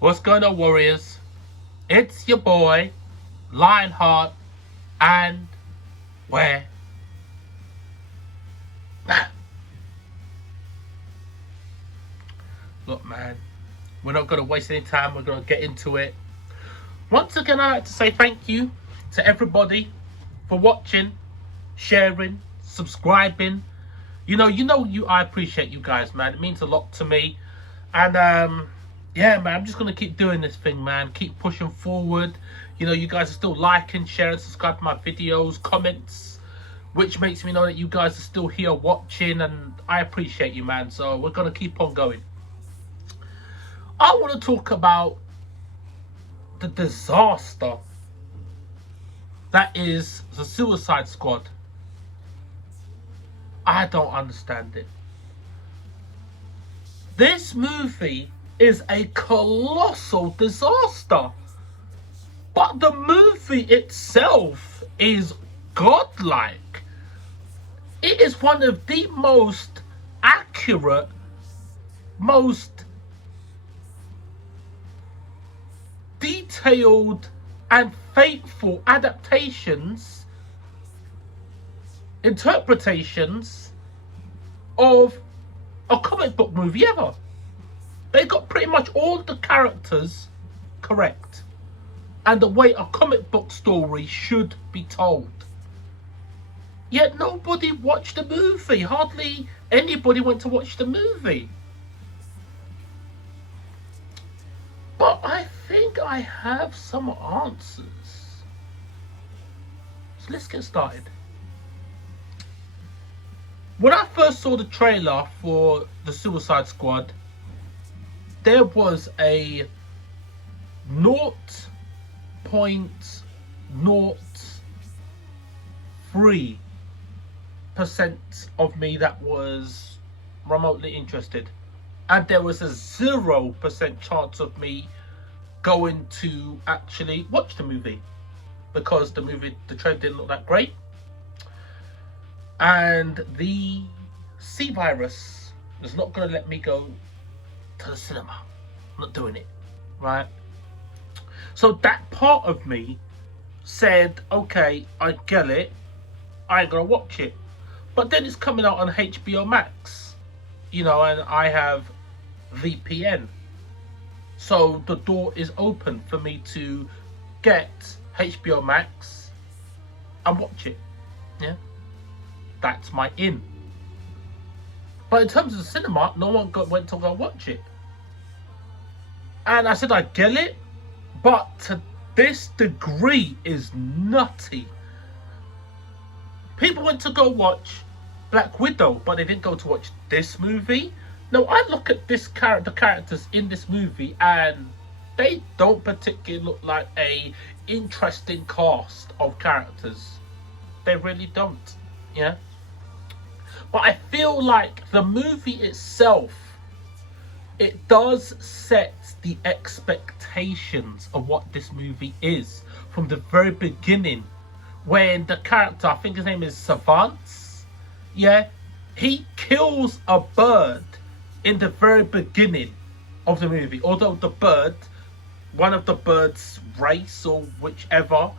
What's going on, Warriors? It's your boy, Lionheart, and where? Look, man, we're not going to waste any time. We're going to get into it. Once again, I'd like to say thank you to everybody for watching, sharing, subscribing. I appreciate you guys, man. It means a lot to me. And, yeah, man, I'm just going to keep doing this thing, man. Keep pushing forward. You guys are still liking, sharing, subscribing to my videos, comments, which makes me know that you guys are still here watching, and I appreciate you, man. So we're going to keep on going. I want to talk about the disaster that is the Suicide Squad. I don't understand it. This movie is a colossal disaster, but the movie itself is godlike. It is one of the most accurate, most detailed and faithful interpretations of a comic book movie ever. They got pretty much all the characters correct, and the way a comic book story should be told. Yet nobody watched the movie. Hardly anybody went to watch the movie. But I think I have some answers. So let's get started. When I first saw the trailer for the Suicide Squad, there was a 0.03% of me that was remotely interested. And there was a 0% chance of me going to actually watch the movie, because the trailer didn't look that great. And the C virus is not going to let me go to the cinema. I'm not doing it, right? So that part of me said, okay, I get it. I ain't going to watch it. But then it's coming out on HBO Max, and I have VPN. So the door is open for me to get HBO Max and watch it. Yeah. That's my in. But in terms of the cinema, no one went to go watch it. And I said, I get it, but to this degree is nutty. People went to go watch Black Widow, but they didn't go to watch this movie. Now, I look at the characters in this movie, and they don't particularly look like a interesting cast of characters. They really don't, yeah? But I feel like the movie itself, it does set the expectations of what this movie is from the very beginning. When the character, I think his name is Savance, yeah, he kills a bird in the very beginning of the movie. Although the bird, one of the bird's race or whichever,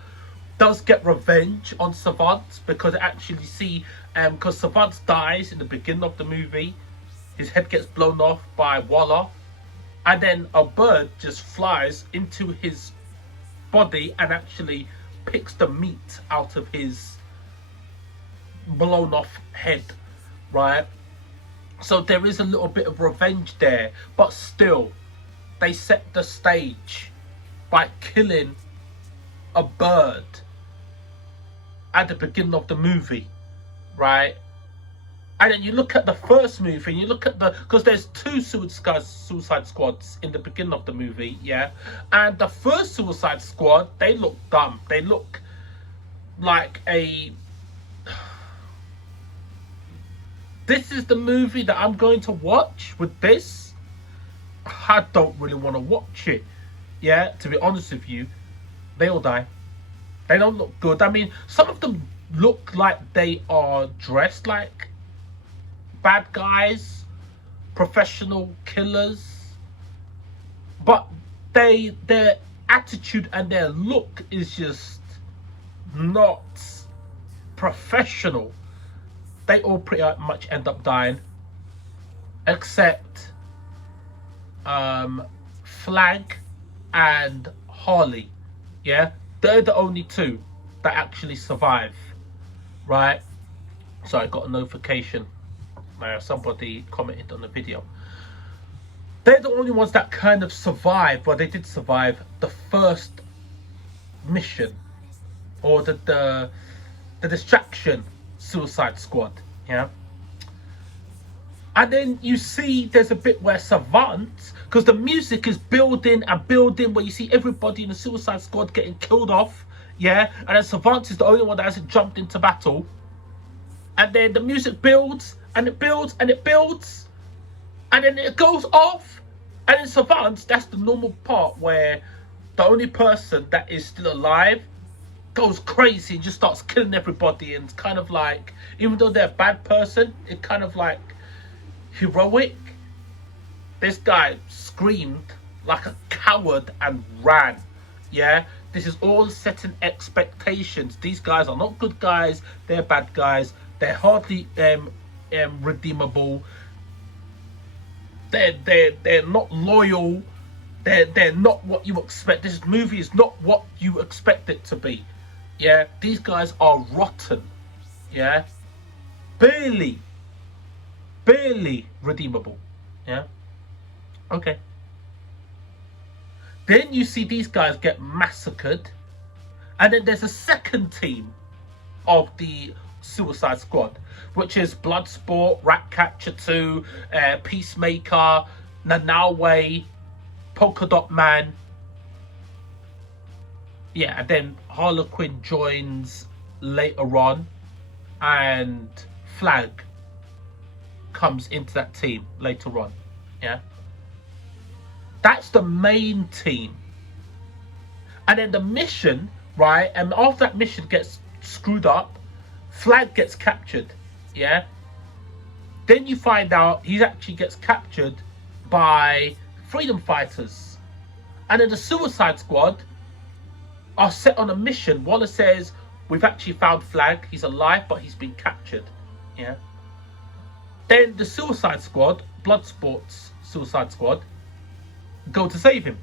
does get revenge on Savance, because because Savance dies in the beginning of the movie. His head gets blown off by Waller, and then a bird just flies into his body and actually picks the meat out of his blown off head, right? So there is a little bit of revenge there, but still, they set the stage by killing a bird at the beginning of the movie, right? And then you look at the first movie, and you look at because there's two Suicide Squads in the beginning of the movie, yeah? And the first Suicide Squad, they look dumb. They look like this is the movie that I'm going to watch with this? I don't really want to watch it, yeah? To be honest with you, they all die. They don't look good. I mean, some of them look like they are dressed like bad guys, professional killers, but their attitude and their look is just not professional. They all pretty much end up dying, except Flag and Harley. Yeah, they're the only two that actually survive, right? So I got a notification. Somebody commented on the video. They're the only ones that kind of survived. Well, they did survive the first mission, or the distraction Suicide Squad. Yeah. And then you see there's a bit where Savant, because the music is building and building, where you see everybody in the Suicide Squad getting killed off, yeah, and then Savant is the only one that hasn't jumped into battle. And then the music builds and it builds and it builds, and then it goes off. And in Savant, that's the normal part where the only person that is still alive goes crazy and just starts killing everybody, and it's kind of like, even though they're a bad person, it's kind of like heroic. This guy screamed like a coward and ran. Yeah, this is all setting expectations. These guys are not good guys, they're bad guys. They're hardly redeemable. They're not loyal. They're not what you expect. This movie is not what you expect it to be. Yeah, these guys are rotten. Yeah, barely redeemable. Yeah, okay. Then you see these guys get massacred, and then there's a second team of the Suicide Squad, which is Bloodsport, Ratcatcher 2, Peacemaker, Nanawe, Polka Dot Man. Yeah, and then Harlequin joins later on, and Flag comes into that team later on. Yeah, that's the main team. And then the mission, right, and after that mission gets screwed up, Flag gets captured. Yeah, then you find out he actually gets captured by freedom fighters, and then the Suicide Squad are set on a mission. Waller says, we've actually found Flag, he's alive, but he's been captured. Yeah, then the Suicide Squad, Bloodsport's Suicide Squad, go to save him,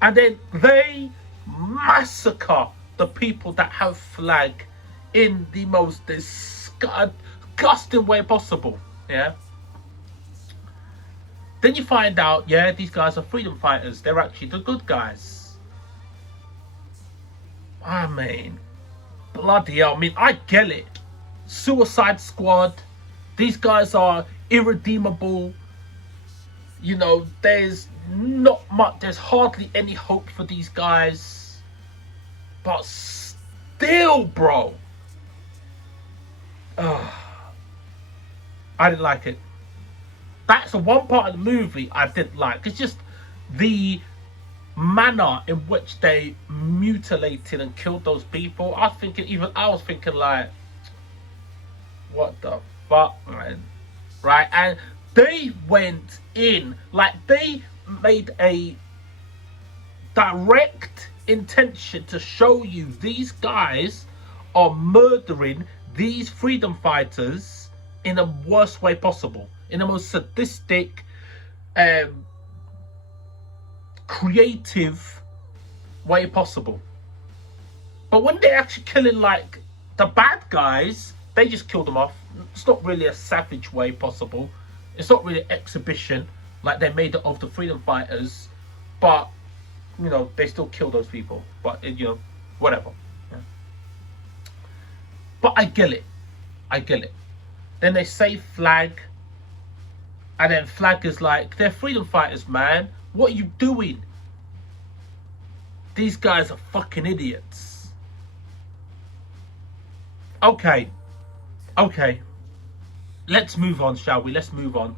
and then they massacre the people that have Flag in the most disgusting way possible. Yeah, then you find out, yeah, these guys are freedom fighters, they're actually the good guys. I mean, bloody hell, I mean, I get it. Suicide Squad, these guys are irredeemable. You know, there's not much, there's hardly any hope for these guys. But still, bro, I didn't like it. That's the one part of the movie I didn't like. It's just the manner in which they mutilated and killed those people. I was thinking like, what the fuck, man? Right? And they went in, like, they made a direct intention to show you these guys are murdering these freedom fighters in the worst way possible, in the most sadistic, creative way possible. But when they're actually killing like the bad guys, they just kill them off. It's not really a savage way possible. It's not really an exhibition like they made it of the freedom fighters, but you know, they still kill those people. But you know, whatever. Yeah. But I get it. Then they say Flag, and then Flag is like, they're freedom fighters, man. What are you doing? These guys are fucking idiots. Okay. Let's move on, shall we? Let's move on.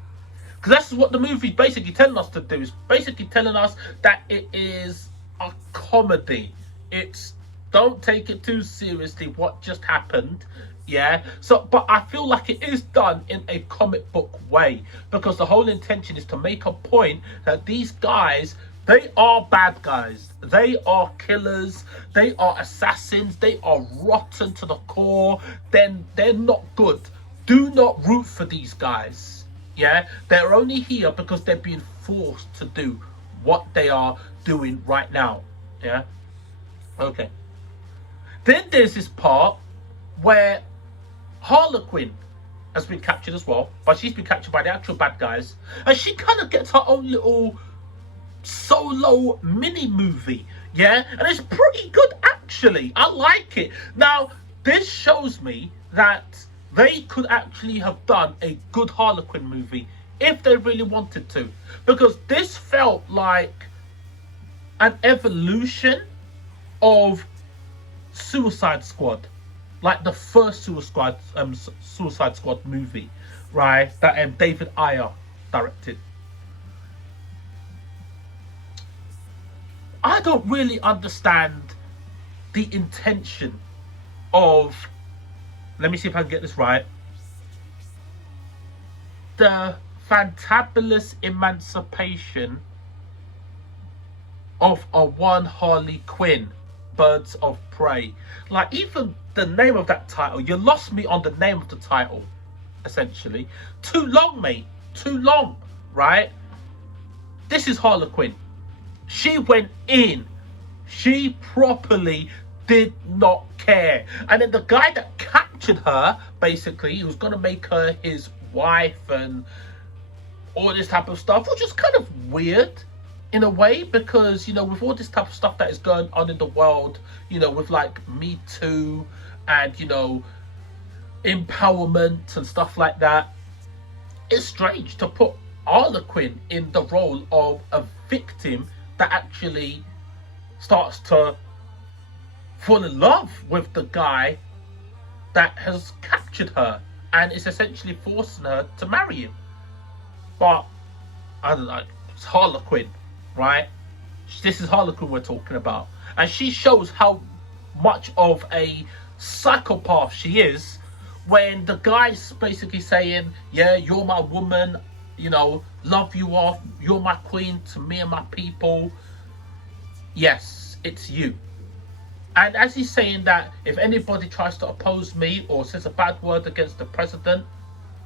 Because that's what the movie's basically telling us to do. It's basically telling us that it is a comedy. It's, don't take it too seriously what just happened. Yeah, so but I feel like it is done in a comic book way, because the whole intention is to make a point that these guys, they are bad guys, they are killers, they are assassins, they are rotten to the core, then they're not good. Do not root for these guys. Yeah, they're only here because they're being forced to do what they are doing right now. Yeah, okay. Then there's this part where Harlequin has been captured as well, but she's been captured by the actual bad guys, and she kind of gets her own little solo mini movie. Yeah, and it's pretty good actually. I like it. Now, this shows me that they could actually have done a good Harlequin movie if they really wanted to, because this felt like an evolution of Suicide Squad, like the first Suicide Squad movie, right? That David Ayer directed. I don't really understand the intention of. Let me see if I can get this right. The fantabulous emancipation of a one Harley Quinn, Birds of Prey. Like, even the name of that title, you lost me on the name of the title, essentially. Too long, mate. Too long, right? This is Harlequin. She went in. She properly did not care. And then the guy that captured her, basically, he was going to make her his wife and all this type of stuff, which is kind of weird in a way, because, you know, with all this type of stuff that is going on in the world, you know, with like Me Too and, you know, empowerment and stuff like that, it's strange to put Harlequin in the role of a victim that actually starts to fall in love with the guy that has captured her and is essentially forcing her to marry him. But I don't know, it's Harlequin, right? This is Harlequin we're talking about, and she shows how much of a psychopath she is when the guy's basically saying, yeah, you're my woman, you know, love you off, you're my queen to me and my people. Yes, it's you. And as he's saying that, if anybody tries to oppose me or says a bad word against the president,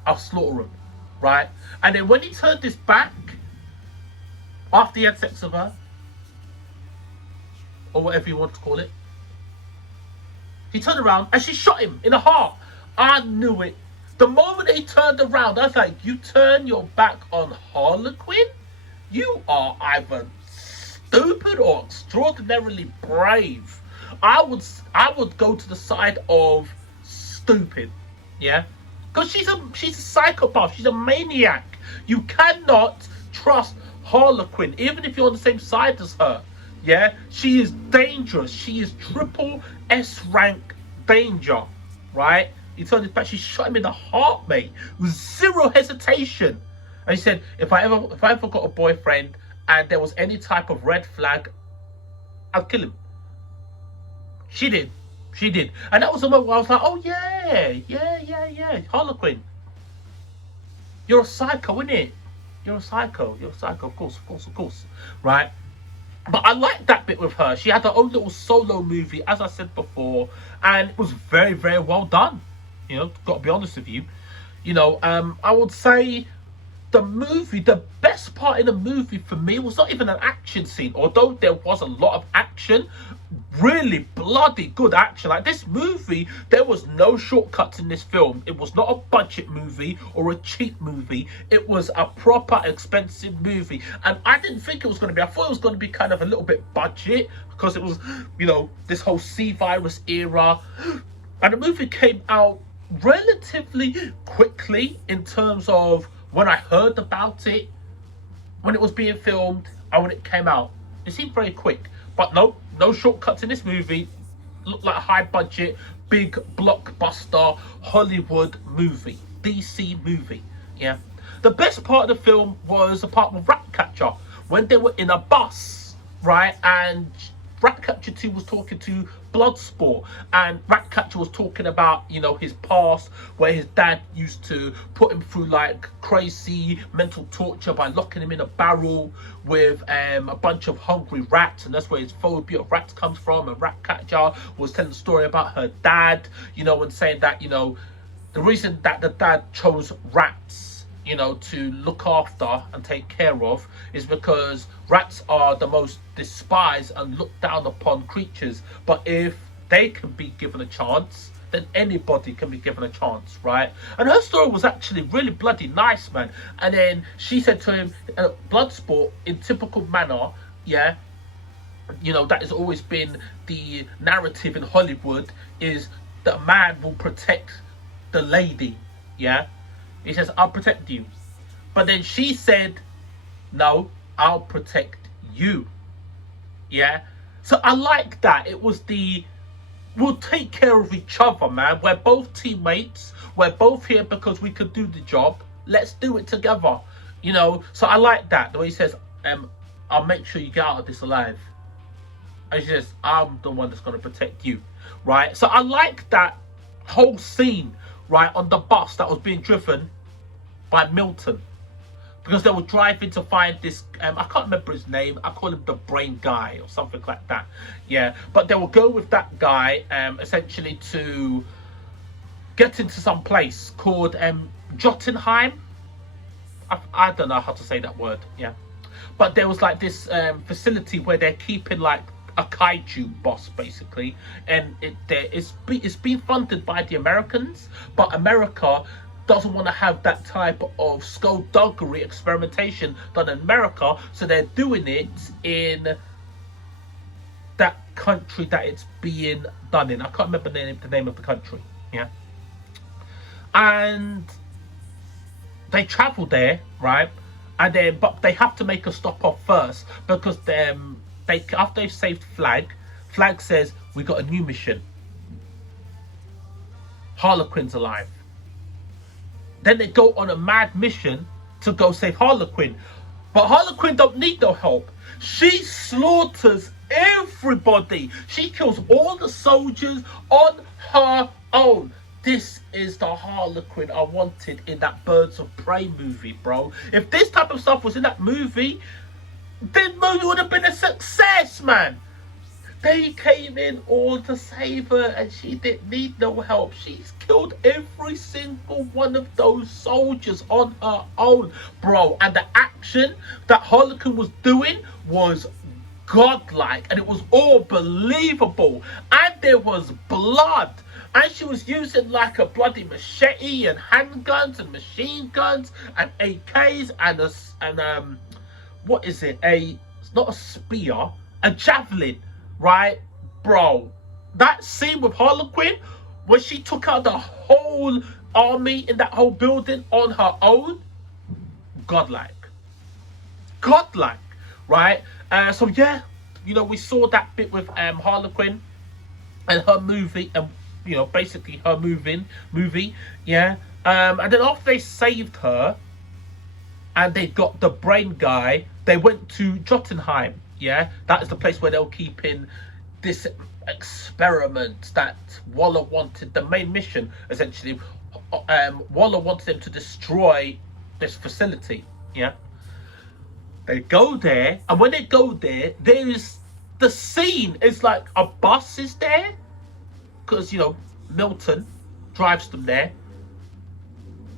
I'll slaughter him, right? And then when he turned his back after he had sex with her, or whatever you want to call it, he turned around and she shot him in the heart. I knew it. The moment he turned around, I was like, you turn your back on Harlequin? You are either stupid or extraordinarily brave. I would go to the side of stupid, yeah? Because she's a psychopath, she's a maniac. You cannot trust Harlequin, even if you're on the same side as her. Yeah, she is dangerous. She is triple S rank danger, right? He turned his back. She shot him in the heart, mate, with zero hesitation. And he said, if I ever got a boyfriend and there was any type of red flag, I'd kill him. She did. And that was the moment where I was like, oh yeah, Harlequin. You're a psycho, innit? You're a psycho, of course, right? But I liked that bit with her. She had her own little solo movie, as I said before, and it was very, very well done. You know, got to be honest with you. You know, I would say the best part in the movie for me was not even an action scene, although there was a lot of action, really bloody good action. Like, this movie, there was no shortcuts in this film. It was not a budget movie or a cheap movie. It was a proper expensive movie, and I didn't think it was going to be. I thought it was going to be kind of a little bit budget because it was, you know, this whole C virus era, and the movie came out relatively quickly in terms of when I heard about it, when it was being filmed, and when it came out. It seemed very quick. But no shortcuts in this movie. Looked like a high budget, big blockbuster Hollywood movie. DC movie. Yeah. The best part of the film was the part with Ratcatcher, when they were in a bus, right? And Ratcatcher 2 was talking to Bloodsport, and Ratcatcher was talking about, you know, his past, where his dad used to put him through like crazy mental torture by locking him in a barrel with a bunch of hungry rats, and that's where his phobia of rats comes from. And Ratcatcher was telling the story about her dad, you know, and saying that, you know, the reason that the dad chose rats, you know, to look after and take care of is because rats are the most despised and looked down upon creatures. But if they can be given a chance, then anybody can be given a chance, right? And her story was actually really bloody nice, man. And then she said to him, Bloodsport, in typical manner, yeah, you know, that has always been the narrative in Hollywood, is that a man will protect the lady, yeah. He says, I'll protect you. But then she said, no, I'll protect you, yeah. So I like that. It was the, we'll take care of each other, man. We're both teammates. We're both here because we could do the job. Let's do it together, you know. So I like that, the way he says, I'll make sure you get out of this alive. And she says, I'm the one that's going to protect you, right? So I like that whole scene, right, on the bus that was being driven by Milton, because they were driving to find this, I can't remember his name, I call him the brain guy or something like that, yeah, but they will go with that guy essentially to get into some place called Jotunheim. I don't know how to say that word, yeah, but there was like this facility where they're keeping like a kaiju boss, basically, and it's being funded by the Americans, but America doesn't want to have that type of skullduggery experimentation done in America, so they're doing it in that country that it's being done in. I can't remember the name of the country, yeah. And they travel there, right? And then, but they have to make a stop off first, because after they've saved Flag says, we got a new mission. Harlequin's alive. Then they go on a mad mission to go save Harlequin. But Harlequin don't need no help. She slaughters everybody. She kills all the soldiers on her own. This is the Harlequin I wanted in that Birds of Prey movie, bro. If this type of stuff was in that movie, this movie would have been a success, man. They came in all to save her, and she didn't need no help. She's killed every single one of those soldiers on her own, bro. And the action that Harlequin was doing was godlike, and it was all believable. And there was blood, and she was using like a bloody machete and handguns and machine guns and AKs and what is it? It's not a spear, a javelin, right? Bro, that scene with Harlequin, where she took out the whole army in that whole building on her own, godlike. Godlike, right? So yeah, you know, we saw that bit with Harlequin and her movie, you know, basically her movie, yeah. And then after they saved her, and they got the brain guy, they went to Jotunheim, yeah? That is the place where they were keeping this experiment that Waller wanted, the main mission, essentially. Waller wanted them to destroy this facility, yeah? They go there, and when they go there, there is, the scene is like a bus is there, because, you know, Milton drives them there,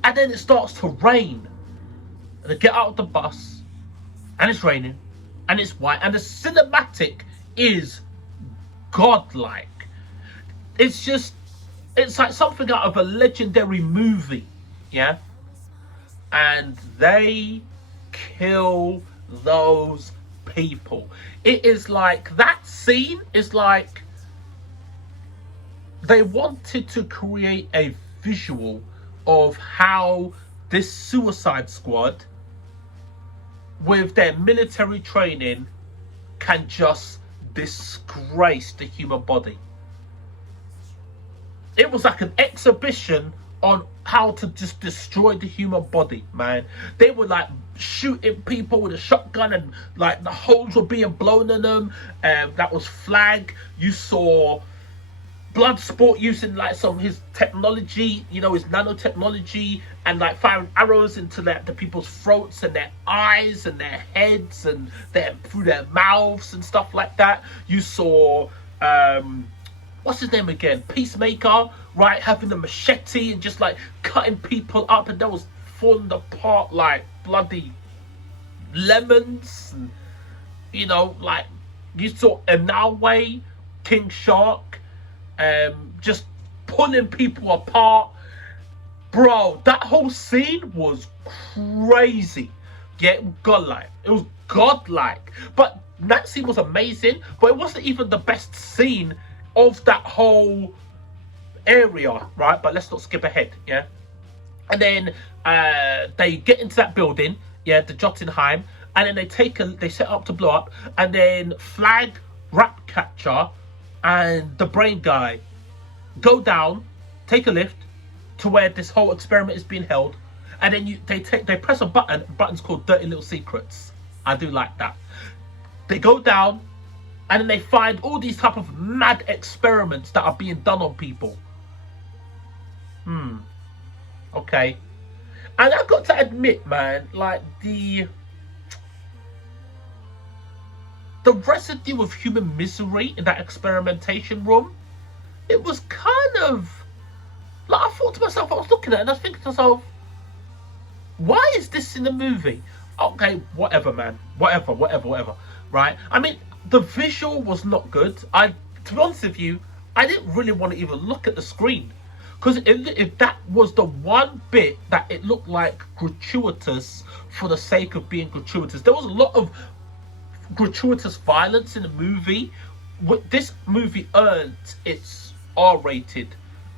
and then it starts to rain. And they get out of the bus, and it's raining, and it's white, and the cinematic is godlike. It's like something out of a legendary movie, yeah? And they kill those people. It is like, that scene is like, they wanted to create a visual of how this Suicide Squad, with their military training, can just disgrace the human body. It was like an exhibition on how to just destroy the human body, man. They were like shooting people with a shotgun, and like the holes were being blown in them. That was Flag. You saw Bloodsport using like some of his technology, you know, his nanotechnology, and like firing arrows into like the people's throats and their eyes and their heads and their through their mouths and stuff like that. You saw what's his name again? Peacemaker, right, having a machete and just like cutting people up, and that was falling apart like bloody lemons. And, you know, like you saw Inoue, King Shark, just pulling people apart. Bro, that whole scene was crazy. Yeah, godlike. It was godlike. But that scene was amazing, but it wasn't even the best scene of that whole area, right? But let's not skip ahead, yeah? And then they get into that building, yeah, the Jotunheim, and then they set up to blow up, and then Flag, Ratcatcher, and the brain guy go down, take a lift to where this whole experiment is being held, and then they press a button. The button's called Dirty Little Secrets. I do like that. They go down, and then they find all these type of mad experiments that are being done on people. Okay. And I've got to admit, man, like the residue of human misery in that experimentation room, it was kind of like, I thought to myself, I was looking at it and I was thinking to myself, why is this in the movie? Okay, whatever, man, whatever, right? I mean, the visual was not good. To be honest with you, I didn't really want to even look at the screen, because if that was the one bit that it looked like gratuitous for the sake of being gratuitous, there was a lot of gratuitous violence in the movie. This movie earned its R-rated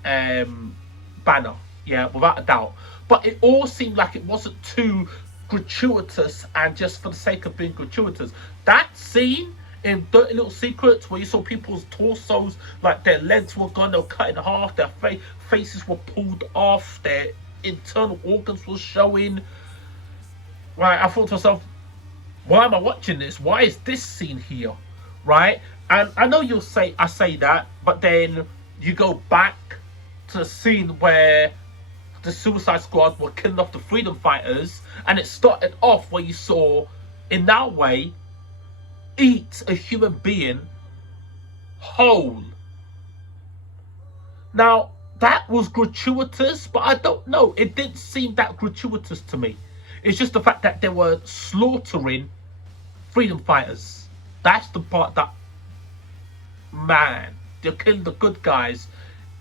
banner, yeah, without a doubt. But it all seemed like it wasn't too gratuitous and just for the sake of being gratuitous. That scene in Dirty Little Secrets, where you saw people's torsos, like their legs were gone, they were cut in half, their faces were pulled off, their internal organs were showing. Right, I thought to myself, why am I watching this? Why is this scene here? Right? And I know you'll say I say that, but then you go back to the scene where the Suicide Squad were killing off the freedom fighters, and it started off where you saw Inoue eat a human being whole. Now, that was gratuitous, but I don't know. It didn't seem that gratuitous to me. It's just the fact that they were slaughtering freedom fighters. That's the part that, man, you're killing the good guys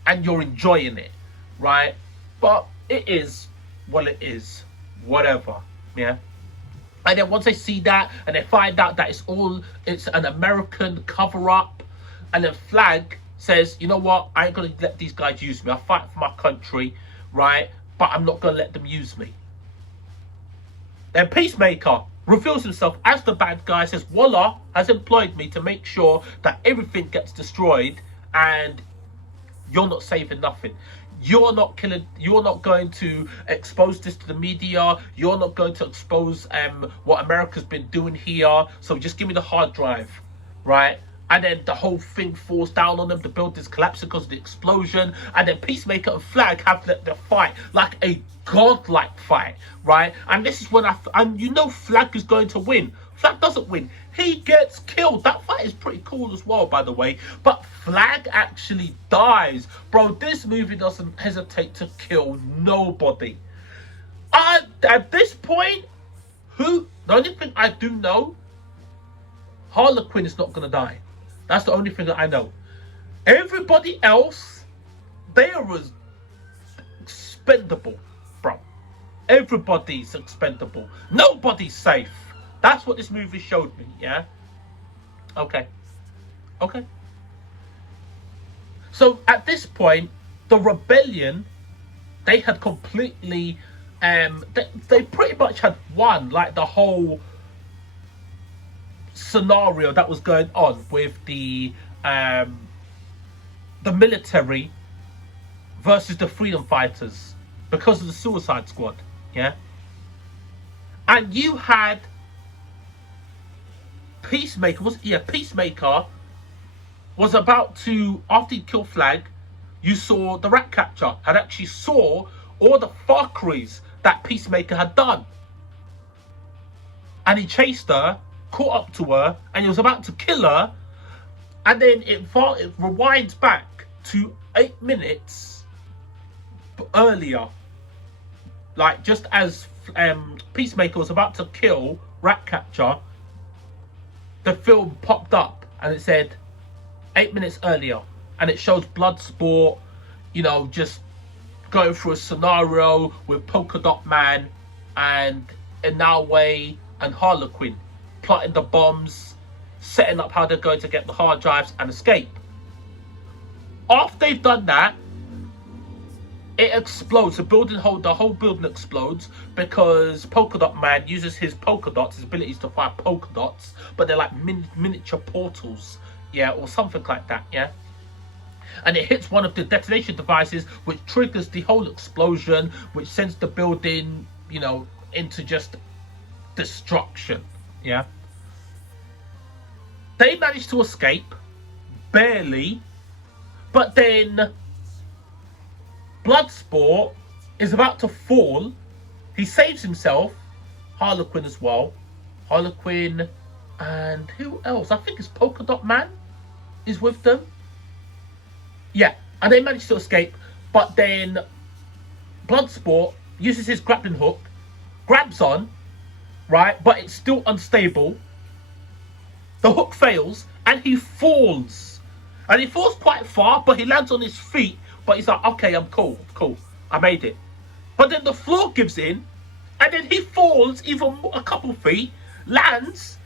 and you're enjoying it, right? But it is what it is. Whatever, yeah? And then once they see that and they find out that it's an American cover-up, and then Flag says, you know what, I ain't gonna let these guys use me. I fight for my country, right? But I'm not gonna let them use me. Then Peacemaker reveals himself as the bad guy, says Waller has employed me to make sure that everything gets destroyed, and you're not saving nothing. You're not killing. You're not going to expose this to the media. You're not going to expose what America's been doing here. So just give me the hard drive, right? And then the whole thing falls down on them. The building's collapsing because of the explosion. And then Peacemaker and Flag have the fight like a godlike fight, right? And this is when and you know Flag is going to win. Flag doesn't win. He gets killed. That fight is pretty cool as well, by the way. But Flag actually dies. Bro, this movie doesn't hesitate to kill nobody. At this point, the only thing I do know, Harlequin is not going to die. That's the only thing that I know. Everybody else, they are expendable, bro. Everybody's expendable. Nobody's safe. That's what this movie showed me, yeah? Okay. So at this point, the rebellion, they had completely, they pretty much had won, like, the whole scenario that was going on with the military versus the freedom fighters. because of the Suicide Squad, yeah? And you had Peacemaker was about to, after he killed Flag, you saw the Ratcatcher and actually saw all the fuckeries that Peacemaker had done. And he chased her, caught up to her, and he was about to kill her. And then it rewinds back to 8 minutes earlier. Like, just as Peacemaker was about to kill Ratcatcher, the film popped up and it said 8 minutes earlier. And it shows Bloodsport, you know, just going through a scenario with Polka Dot Man and Inoue and Harlequin, plotting the bombs, setting up how they're going to get the hard drives and escape. After they've done that, it explodes. The whole building explodes because Polka Dot Man uses his polka dots, his abilities to fire polka dots, but they're like miniature portals, yeah, or something like that, yeah. And it hits one of the detonation devices, which triggers the whole explosion, which sends the building, you know, into just destruction, yeah. They manage to escape, barely, but then Bloodsport is about to fall. He saves himself, Harlequin as well. Harlequin and who else? I think it's Polka Dot Man is with them. Yeah, and they manage to escape, but then Bloodsport uses his grappling hook, grabs on, right, but it's still unstable. The hook fails, and he falls. And he falls quite far, but he lands on his feet, but he's like, okay, I'm cool, I made it. But then the floor gives in, and then he falls even a couple feet, lands,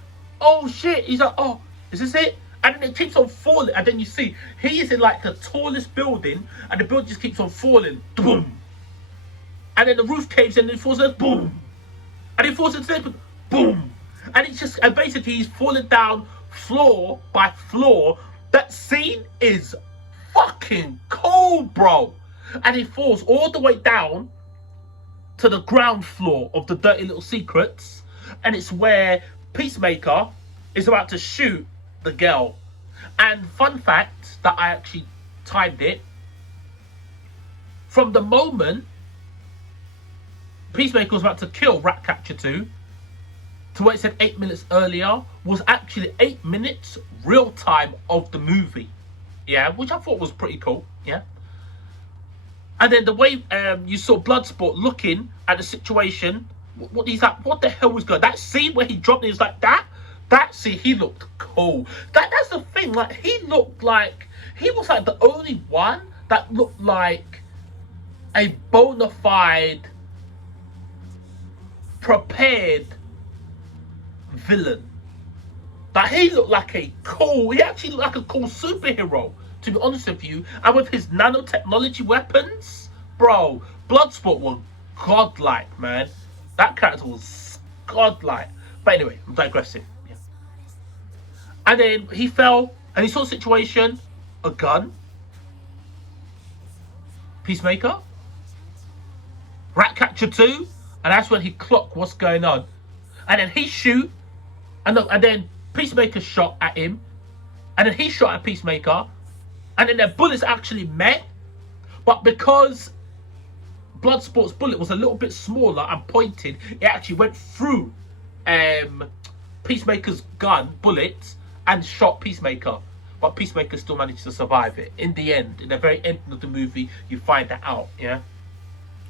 oh shit, he's like, oh, is this it? And then it keeps on falling, and then you see he is in like the tallest building, and the building just keeps on falling, boom. And then the roof caves in, and he falls in, boom. And he falls into there, boom. And it's just, and basically he's falling down floor by floor. That scene is fucking cool, bro. And he falls all the way down to the ground floor of the Dirty Little Secrets, and it's where Peacemaker is about to shoot the girl. And fun fact that I actually timed it, from the moment Peacemaker was about to kill Ratcatcher 2 to where it said 8 minutes earlier was actually 8 minutes real time of the movie, yeah, which I thought was pretty cool, yeah. And then the way you saw Bloodsport looking at the situation, he's like, what the hell was going on? That scene where he dropped it, he was like, that scene, he looked cool. That's the thing, like, he looked like, he was like the only one that looked like a bona fide, prepared villain. Like, he looked like he actually looked like a cool superhero, to be honest with you. And with his nanotechnology weapons, bro, Bloodsport was godlike, man. That character was godlike. But anyway, I'm digressing. Yeah. And then he fell, and he saw a situation, a gun, Peacemaker, Ratcatcher 2, and that's when he clocked what's going on. And then he shoot, and then Peacemaker shot at him, and then he shot at Peacemaker, and then their bullets actually met, but because Bloodsport's bullet was a little bit smaller and pointed, it actually went through Peacemaker's gun bullets and shot Peacemaker. But Peacemaker still managed to survive it. In the end, in the very end of the movie, you find that out, yeah?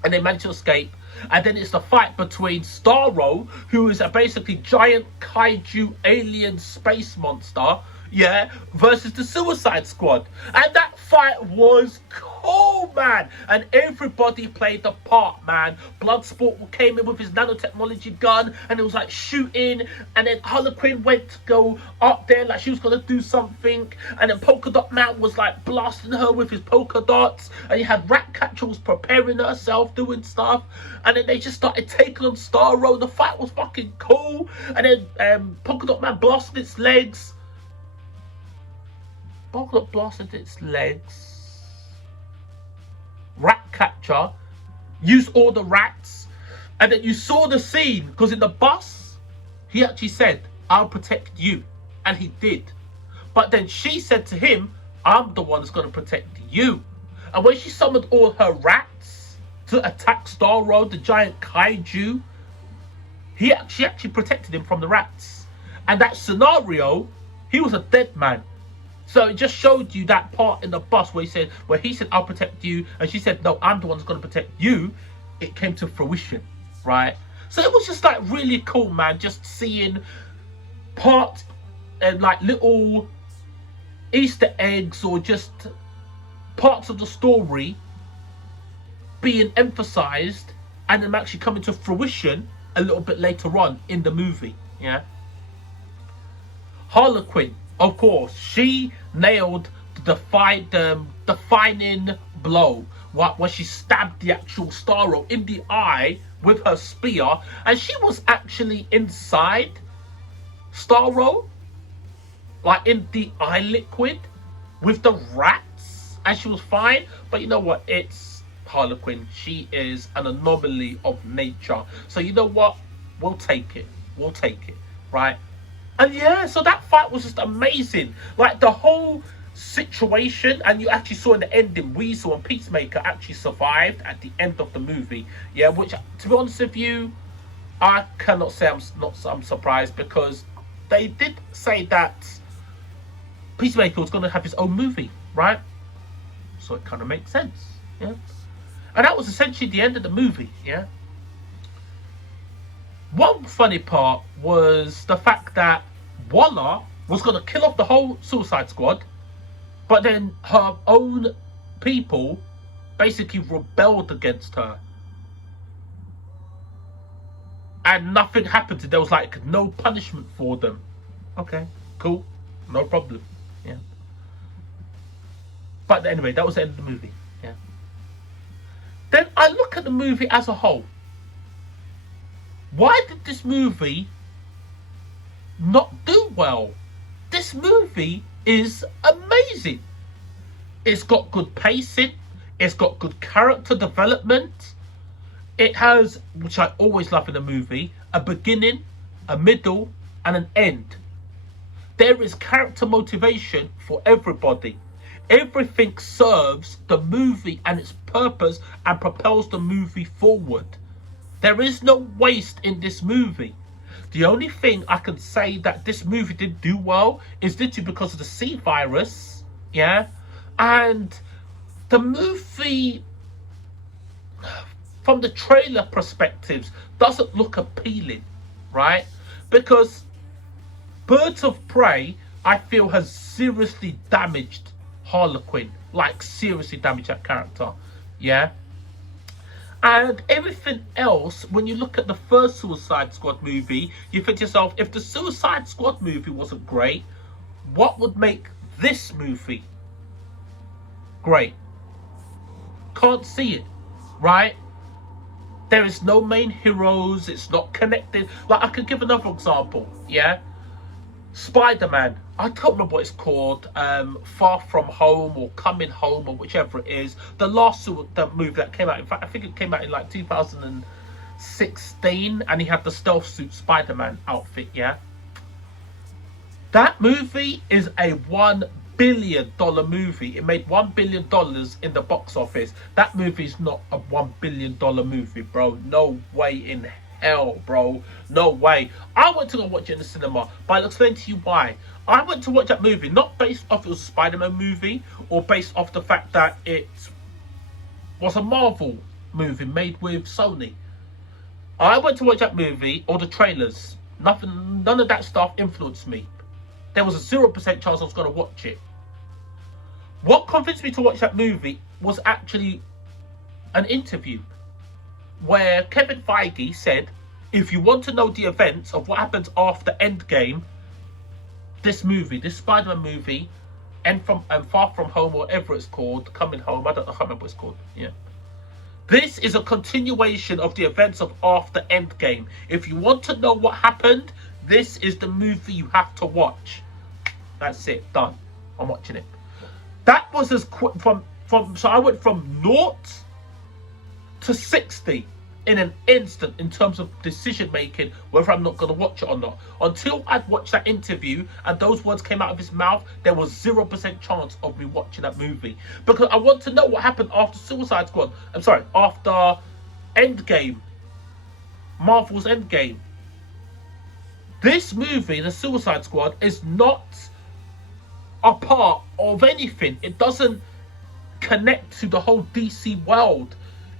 And they manage to escape. And then it's the fight between Starro, who is a basically giant kaiju alien space monster, yeah, versus the Suicide Squad. And that fight was cool, man. And everybody played the part, man. Bloodsport came in with his nanotechnology gun, and it was like shooting. And then Harlequin went to go up there like she was going to do something. And then Polka Dot Man was like blasting her with his polka dots. And you had Ratcatcher was preparing herself, doing stuff. And then they just started taking on Starro. The fight was fucking cool. And then Polka Dot Man blasted its legs. Polka Dot blasted its legs. Ratcatcher use all the rats. And then you saw the scene, because in the bus, he actually said, I'll protect you. And he did. But then she said to him, I'm the one that's going to protect you. And when she summoned all her rats to attack Starro, the giant kaiju, she actually protected him from the rats. And that scenario, he was a dead man. So it just showed you that part in the bus where he said, I'll protect you. And she said, no, I'm the one that's going to protect you. It came to fruition, right? So it was just like really cool, man. Just seeing parts and like little Easter eggs or just parts of the story being emphasized and them actually coming to fruition a little bit later on in the movie. Yeah. Harlequin, of course, she nailed the defining blow where she stabbed the actual Starro in the eye with her spear, and she was actually inside Starro, like in the eye liquid with the rats, and she was fine. But you know what? It's Harlequin. She is an anomaly of nature. So you know what? We'll take it. We'll take it, right? And yeah, so that fight was just amazing. Like the whole situation, and you actually saw in the ending, Weasel and Peacemaker actually survived at the end of the movie. Yeah, which, to be honest with you, I cannot say I'm surprised, because they did say that Peacemaker was going to have his own movie, right? So it kind of makes sense, yeah. And that was essentially the end of the movie, yeah. One funny part was the fact that Waller was going to kill off the whole Suicide Squad, but then her own people basically rebelled against her. And nothing happened. There was like no punishment for them. Okay, cool. No problem. Yeah. But anyway, that was the end of the movie. Yeah. Then I look at the movie as a whole. Why did this movie not do well? This movie is amazing. It's got good pacing. It's got good character development. It has, which I always love in a movie, a beginning, a middle, and an end. There is character motivation for everybody. Everything serves the movie and its purpose and propels the movie forward. There is no waste in this movie. The only thing I can say that this movie did do well is literally because of the C virus, yeah? And the movie, from the trailer perspectives, doesn't look appealing, right? Because Birds of Prey, I feel, has seriously damaged Harlequin. Like, seriously damaged that character, yeah? And everything else, when you look at the first Suicide Squad movie, you think to yourself, if the Suicide Squad movie wasn't great, what would make this movie great? Can't see it, right? There is no main heroes, it's not connected. Like, I could give another example, yeah? Spider-Man, I can't remember what it's called, Far From Home or Coming Home or whichever it is. The last movie that came out, in fact, I think it came out in like 2016, and he had the stealth suit Spider-Man outfit, yeah? That movie is a $1 billion movie. It made $1 billion in the box office. That movie is not a $1 billion movie, bro. No way in hell, bro. No way. I went to go watch it in the cinema, but I'll explain to you why. I went to watch that movie not based off it was a Spider-Man movie or based off the fact that it was a Marvel movie made with Sony. I went to watch that movie, or the trailers. None of that stuff influenced me. There was a 0% chance I was going to watch it. What convinced me to watch that movie was actually an interview where Kevin Feige said, if you want to know the events of what happens after Endgame, this movie, this Spider-Man movie, and Far From Home, or whatever it's called, Coming Home, I can't remember what it's called, yeah. This is a continuation of the events of after Endgame. If you want to know what happened, this is the movie you have to watch. That's it, done. I'm watching it. That was as quick so I went from naught to 60 in an instant in terms of decision making whether I'm not going to watch it or not. Until I'd watched that interview and those words came out of his mouth, there was 0% chance of me watching that movie, because I want to know what happened after Suicide Squad. I'm sorry, after Endgame, Marvel's Endgame. This movie, The Suicide Squad, is not a part of anything. It doesn't connect to the whole DC world.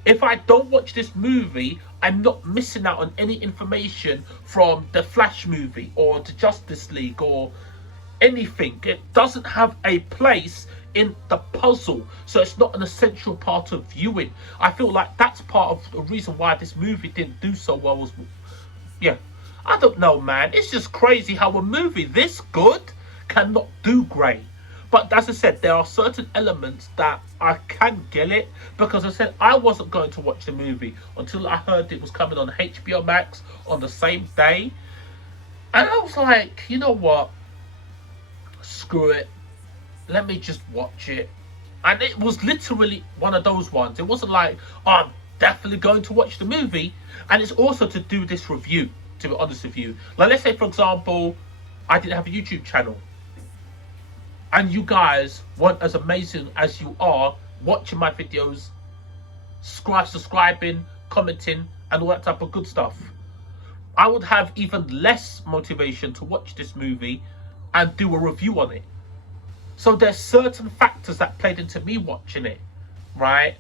If I don't watch this movie, I'm not missing out on any information from the Flash movie or the Justice League or anything. It doesn't have a place in the puzzle, so it's not an essential part of viewing. I feel like that's part of the reason why this movie didn't do so well. Was, yeah, I don't know, man. It's just crazy how a movie this good cannot do great. But as I said, there are certain elements that I can get it, because I said I wasn't going to watch the movie until I heard it was coming on HBO Max on the same day. And I was like, you know what? Screw it. Let me just watch it. And it was literally one of those ones. It wasn't like, oh, I'm definitely going to watch the movie. And it's also to do this review, to be honest with you. Like, let's say, for example, I didn't have a YouTube channel, and you guys weren't as amazing as you are watching my videos, subscribing, commenting, and all that type of good stuff. I would have even less motivation to watch this movie and do a review on it. So there's certain factors that played into me watching it, right?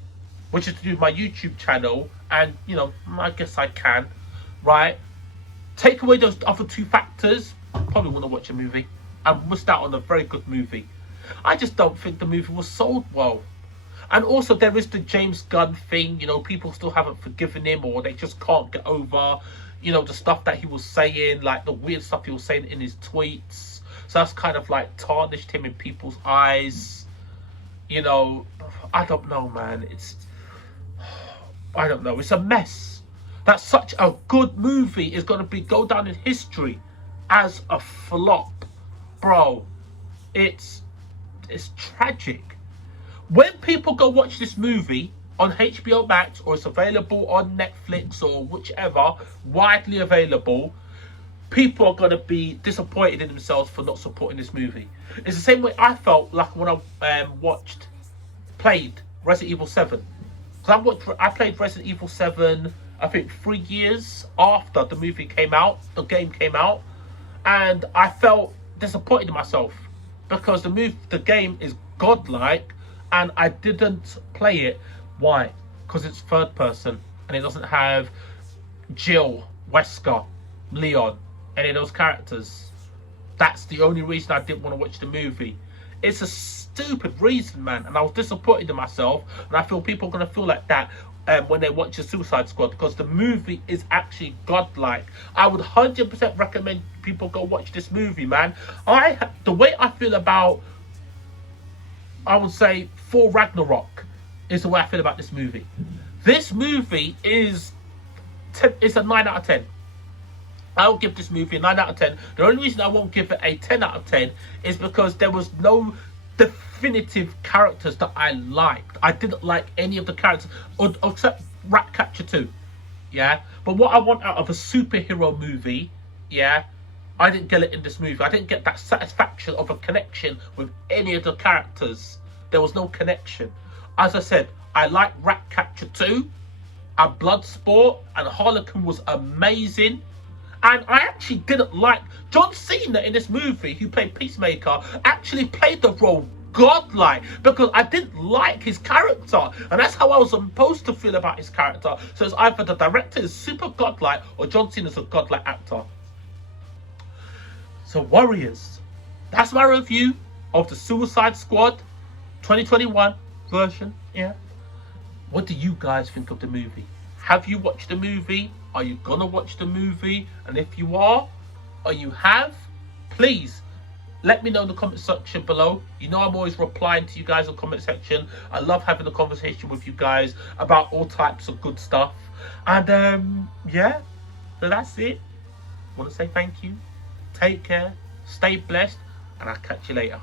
Which is to do with my YouTube channel, and, you know, I guess I can, right? Take away those other two factors, probably wouldn't watch a movie. I missed out on a very good movie. I just don't think the movie was sold well. And also there is the James Gunn thing, you know, people still haven't forgiven him, or they just can't get over, you know, the stuff that he was saying, like the weird stuff he was saying in his tweets. So that's kind of like tarnished him in people's eyes. You know, I don't know, man. I don't know. It's a mess. That such a good movie is going to go down in history as a flop. Bro, it's tragic. When people go watch this movie on HBO Max, or it's available on Netflix or whichever, widely available, people are going to be disappointed in themselves for not supporting this movie. It's the same way I felt like when I played Resident Evil 7. Because I played Resident Evil 7, I think 3 years after the movie came out, the game came out, and I felt disappointed in myself because the game is godlike and I didn't play it. Why? Because it's third person and it doesn't have Jill, Wesker, Leon, any of those characters. That's the only reason I didn't want to watch the movie. It's a stupid reason, man, and I was disappointed in myself, and I feel people are going to feel like that when they watch the Suicide Squad, because the movie is actually godlike. I would 100% recommend people go watch this movie, man. The way I feel about, I would say, Thor Ragnarok is the way I feel about this movie. This movie is a 9 out of 10. I'll give this movie a 9 out of 10. The only reason I won't give it a 10 out of 10 is because there was no definitive characters that I liked. I didn't like any of the characters except Ratcatcher 2. Yeah, but what I want out of a superhero movie, yeah, I didn't get it in this movie. I didn't get that satisfaction of a connection with any of the characters. There was no connection. As I said, I like Ratcatcher 2 and Bloodsport, and Harlequin was amazing. And I actually didn't like John Cena in this movie, who played Peacemaker, actually played the role godlike, because I didn't like his character, and that's how I was supposed to feel about his character. So it's either the director is super godlike or John Cena's a godlike actor. So Warriors, that's my review of the Suicide Squad 2021 version. Yeah. What do you guys think of the movie? Have you watched the movie? Are you gonna watch the movie? And if you are, or you have, please let me know in the comment section below. You know I'm always replying to you guys in the comment section. I love having a conversation with you guys about all types of good stuff. And yeah, so that's it. I want to say thank you. Take care, stay blessed, and I'll catch you later.